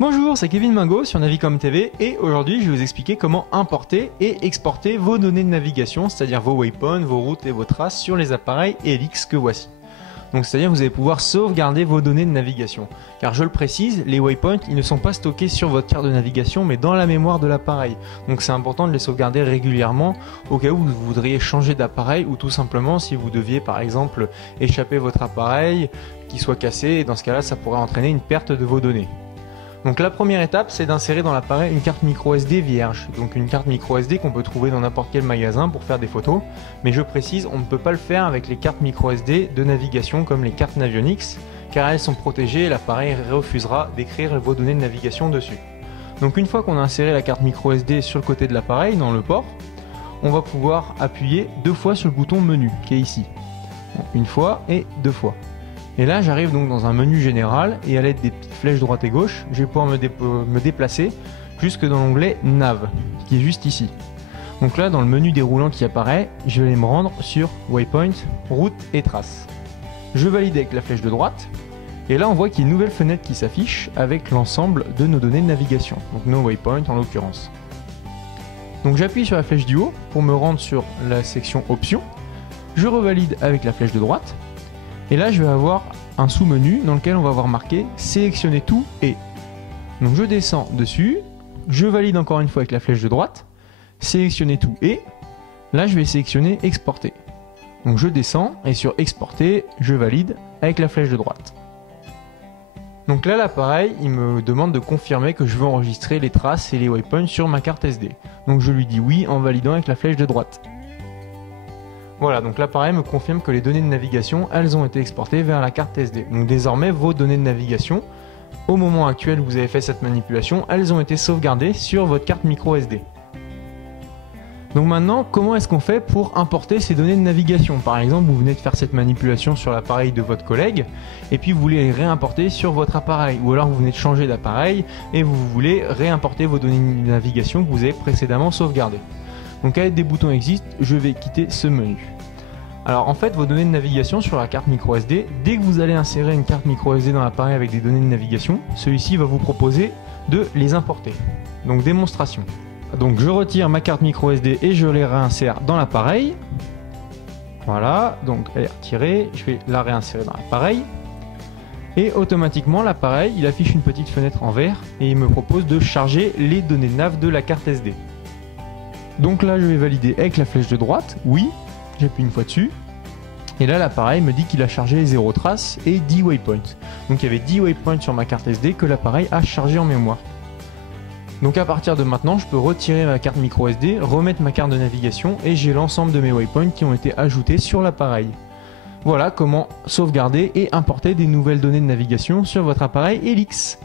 Bonjour, c'est Kevin Mingo sur Navicom TV et aujourd'hui je vais vous expliquer comment importer et exporter vos données de navigation, c'est-à-dire vos waypoints, vos routes et vos traces sur les appareils Helix que voici. Donc c'est-à-dire que vous allez pouvoir sauvegarder vos données de navigation. Car je le précise, les waypoints ils ne sont pas stockés sur votre carte de navigation mais dans la mémoire de l'appareil. Donc c'est important de les sauvegarder régulièrement au cas où vous voudriez changer d'appareil ou tout simplement si vous deviez par exemple échapper votre appareil, qu'il soit cassé, et dans ce cas-là ça pourrait entraîner une perte de vos données. Donc la première étape, c'est d'insérer dans l'appareil une carte micro SD vierge. Donc une carte micro SD qu'on peut trouver dans n'importe quel magasin pour faire des photos. Mais je précise, on ne peut pas le faire avec les cartes micro SD de navigation comme les cartes Navionics, car elles sont protégées et l'appareil refusera d'écrire vos données de navigation dessus. Donc une fois qu'on a inséré la carte micro SD sur le côté de l'appareil, dans le port, on va pouvoir appuyer 2 fois sur le bouton menu qui est ici. Une fois et 2 fois. Et là j'arrive donc dans un menu général et à l'aide des petites flèches droite et gauche, je vais pouvoir me déplacer jusque dans l'onglet Nav, qui est juste ici. Donc là dans le menu déroulant qui apparaît, je vais aller me rendre sur Waypoint, Route et Traces. Je valide avec la flèche de droite, et là on voit qu'il y a une nouvelle fenêtre qui s'affiche avec l'ensemble de nos données de navigation, donc nos waypoints en l'occurrence. Donc j'appuie sur la flèche du haut pour me rendre sur la section Options, je revalide avec la flèche de droite, et là je vais avoir un sous-menu dans lequel on va avoir marqué sélectionner tout et. Donc je descends dessus, je valide encore une fois avec la flèche de droite, sélectionner tout et. Là je vais sélectionner exporter. Donc je descends et sur exporter, je valide avec la flèche de droite. Donc là l'appareil il me demande de confirmer que je veux enregistrer les traces et les waypoints sur ma carte SD. Donc je lui dis oui en validant avec la flèche de droite. Voilà, donc l'appareil me confirme que les données de navigation, elles ont été exportées vers la carte SD. Donc désormais, vos données de navigation, au moment actuel où vous avez fait cette manipulation, elles ont été sauvegardées sur votre carte micro SD. Donc maintenant, comment est-ce qu'on fait pour importer ces données de navigation? Par exemple, vous venez de faire cette manipulation sur l'appareil de votre collègue, et puis vous voulez les réimporter sur votre appareil. Ou alors vous venez de changer d'appareil, et vous voulez réimporter vos données de navigation que vous avez précédemment sauvegardées. Donc à l'aide des boutons Exit, je vais quitter ce menu. Alors en fait, vos données de navigation sur la carte micro SD, dès que vous allez insérer une carte micro SD dans l'appareil avec des données de navigation, celui-ci va vous proposer de les importer. Donc démonstration. Donc je retire ma carte micro SD et je les réinsère dans l'appareil. Voilà, donc elle est retirée, je vais la réinsérer dans l'appareil. Et automatiquement l'appareil, il affiche une petite fenêtre en vert et il me propose de charger les données nav de la carte SD. Donc là je vais valider avec la flèche de droite, oui, j'appuie une fois dessus, et là l'appareil me dit qu'il a chargé les 0 traces et 10 waypoints. Donc il y avait 10 waypoints sur ma carte SD que l'appareil a chargé en mémoire. Donc à partir de maintenant, je peux retirer ma carte micro SD, remettre ma carte de navigation et j'ai l'ensemble de mes waypoints qui ont été ajoutés sur l'appareil. Voilà comment sauvegarder et importer des nouvelles données de navigation sur votre appareil Helix.